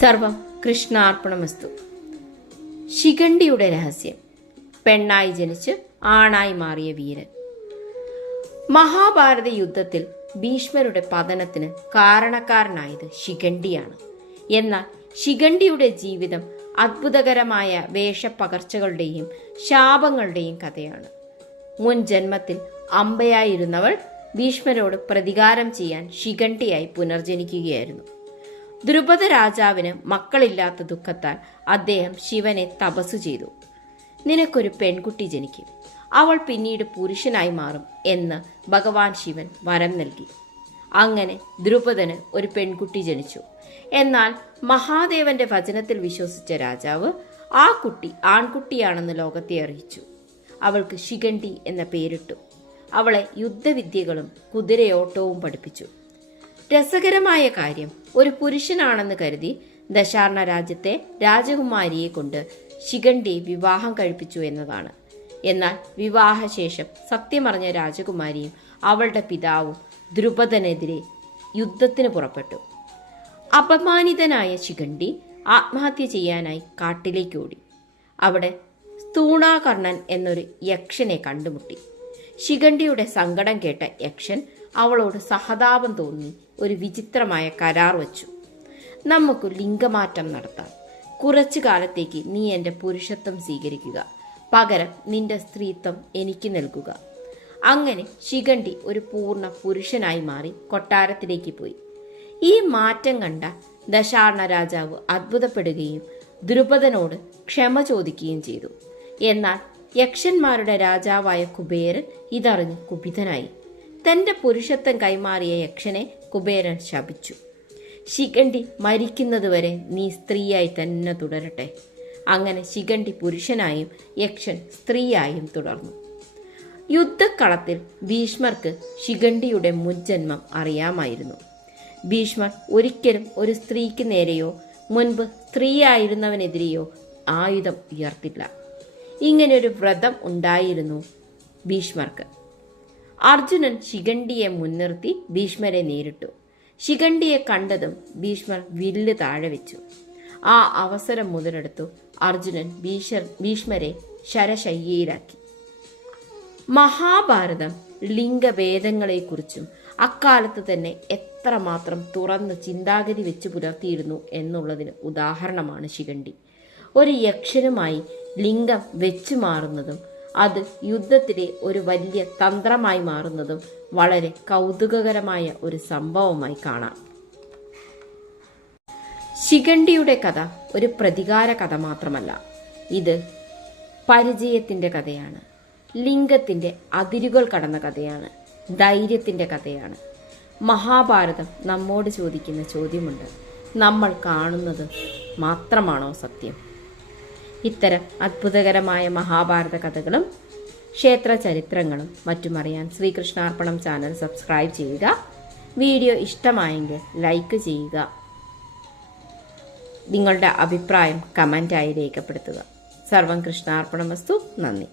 സർവം കൃഷ്ണാർപ്പണമസ്തു. ശിഖണ്ഡിയുടെ രഹസ്യം. പെണ്ണായി ജനിച്ച് ആണായി മാറിയ വീരൻ. മഹാഭാരത യുദ്ധത്തിൽ ഭീഷ്മരുടെ പതനത്തിന് കാരണക്കാരനായത് ശിഖണ്ഡിയാണ്. എന്നാൽ ശിഖണ്ഡിയുടെ ജീവിതം അത്ഭുതകരമായ വേഷപ്പകർച്ചകളുടെയും ശാപങ്ങളുടെയും കഥയാണ്. മുൻ ജന്മത്തിൽ അമ്പയായിരുന്നവൾ ഭീഷ്മരോട് പ്രതികാരം ചെയ്യാൻ ശിഖണ്ഡിയായി പുനർജനിക്കുകയായിരുന്നു. ദ്രുപദ രാജാവിന് മക്കളില്ലാത്ത ദുഃഖത്താൽ അദ്ദേഹം ശിവനെ തപസ്സു ചെയ്തു. നിനക്കൊരു പെൺകുട്ടി ജനിക്കും, അവൾ പിന്നീട് പുരുഷനായി മാറും എന്ന് ഭഗവാൻ ശിവൻ വരം നൽകി. അങ്ങനെ ദ്രുപദന് ഒരു പെൺകുട്ടി ജനിച്ചു. എന്നാൽ മഹാദേവന്റെ വചനത്തിൽ വിശ്വസിച്ച രാജാവ് ആ കുട്ടി ആൺകുട്ടിയാണെന്ന് ലോകത്തെ അറിയിച്ചു. അവൾക്ക് ശിഖണ്ഡി എന്ന പേരിട്ടു. അവളെ യുദ്ധവിദ്യകളും കുതിരയോട്ടവും പഠിപ്പിച്ചു. രസകരമായ കാര്യം, ഒരു പുരുഷനാണെന്ന് കരുതി ദശാർണ രാജ്യത്തെ രാജകുമാരിയെ കൊണ്ട് ശിഖണ്ഡി വിവാഹം കഴിപ്പിച്ചു എന്നതാണ്. എന്നാൽ വിവാഹശേഷം സത്യമറിഞ്ഞ രാജകുമാരിയും അവളുടെ പിതാവും ദ്രുപദനെതിരെ യുദ്ധത്തിന് പുറപ്പെട്ടു. അപമാനിതനായ ശിഖണ്ഡി ആത്മഹത്യ ചെയ്യാനായി കാട്ടിലേക്ക് ഓടി. അവിടെ സ്തൂണാകർണൻ എന്നൊരു യക്ഷനെ കണ്ടുമുട്ടി. ശിഖണ്ഡിയുടെ സങ്കടം കേട്ട യക്ഷൻ അവളോട് സഹതാപം തോന്നി ഒരു വിചിത്രമായ കരാർ വച്ചു. നമുക്ക് ലിംഗമാറ്റം നടത്താം. കുറച്ചു കാലത്തേക്ക് നീ എൻ്റെ പുരുഷത്വം സ്വീകരിക്കുക, പകരം നിന്റെ സ്ത്രീത്വം എനിക്ക് നൽകുക. അങ്ങനെ ശിഖണ്ഡി ഒരു പൂർണ്ണ പുരുഷനായി മാറി കൊട്ടാരത്തിലേക്ക് പോയി. ഈ മാറ്റം കണ്ട ദശാർണ രാജാവ് അത്ഭുതപ്പെടുകയും ദ്രുപദനോട് ക്ഷമ ചോദിക്കുകയും ചെയ്തു. എന്നാൽ യക്ഷന്മാരുടെ രാജാവായ കുബേരൻ ഇതറിഞ്ഞ് കുപിതനായി. തന്റെ പുരുഷത്വം കൈമാറിയ യക്ഷനെ കുബേരൻ ശപിച്ചു. ശിഖണ്ഡി മരിക്കുന്നതുവരെ നീ സ്ത്രീയായി തന്നെ തുടരട്ടെ. അങ്ങനെ ശിഖണ്ഡി പുരുഷനായും യക്ഷൻ സ്ത്രീയായും തുടർന്നു. യുദ്ധക്കളത്തിൽ ഭീഷ്മർക്ക് ശിഖണ്ഡിയുടെ മുൻജന്മം അറിയാമായിരുന്നു. ഭീഷ്മർ ഒരിക്കലും ഒരു സ്ത്രീക്ക് നേരെയോ മുൻപ് സ്ത്രീയായിരുന്നവനെതിരെയോ ആയുധം ഉയർത്തില്ല. ഇങ്ങനൊരു വ്രതം ഉണ്ടായിരുന്നു ഭീഷ്മർക്ക്. അർജുനൻ ശിഖണ്ഡിയെ മുൻനിർത്തി ഭീഷ്മരെ നേരിട്ടു. ശിഖണ്ഡിയെ കണ്ടതും ഭീഷ്മർ വില്ല് താഴെ വെച്ചു. ആ അവസരം മുതലെടുത്തു അർജുനൻ ഭീഷ്മരെ ശരശയ്യയിലാക്കി. മഹാഭാരതം ലിംഗഭേദങ്ങളെക്കുറിച്ചും അക്കാലത്ത് തന്നെ എത്രമാത്രം തുറന്ന് ചിന്താഗതി വെച്ച് പുലർത്തിയിരുന്നു എന്നുള്ളതിന് ഉദാഹരണമാണ് ശിഖണ്ഡി. ഒരു യക്ഷനുമായി ലിംഗം വെച്ചു മാറുന്നതും അത് യുദ്ധത്തിലെ ഒരു വലിയ തന്ത്രമായി മാറുന്നതും വളരെ കൗതുകകരമായ ഒരു സംഭവമായി കാണാം. ശിഖണ്ഡിയുടെ കഥ ഒരു പ്രതികാര കഥ മാത്രമല്ല, ഇത് പരിചയത്തിൻ്റെ കഥയാണ്, ലിംഗത്തിൻ്റെ അതിരുകൾ കടന്ന കഥയാണ്, ധൈര്യത്തിൻ്റെ കഥയാണ്. മഹാഭാരതം നമ്മോട് ചോദിക്കുന്ന ചോദ്യമുണ്ട്: നമ്മൾ കാണുന്നത് മാത്രമാണോ സത്യം? ഇത്തരം അത്ഭുതകരമായ മഹാഭാരത കഥകളും ക്ഷേത്ര ചരിത്രങ്ങളും മറ്റുമറിയാൻ ശ്രീകൃഷ്ണാർപ്പണം ചാനൽ സബ്സ്ക്രൈബ് ചെയ്യുക. വീഡിയോ ഇഷ്ടമായെങ്കിൽ ലൈക്ക് ചെയ്യുക. നിങ്ങളുടെ അഭിപ്രായം കമൻ്റായി രേഖപ്പെടുത്തുക. സർവം കൃഷ്ണാർപ്പണമസ്തു. നന്ദി.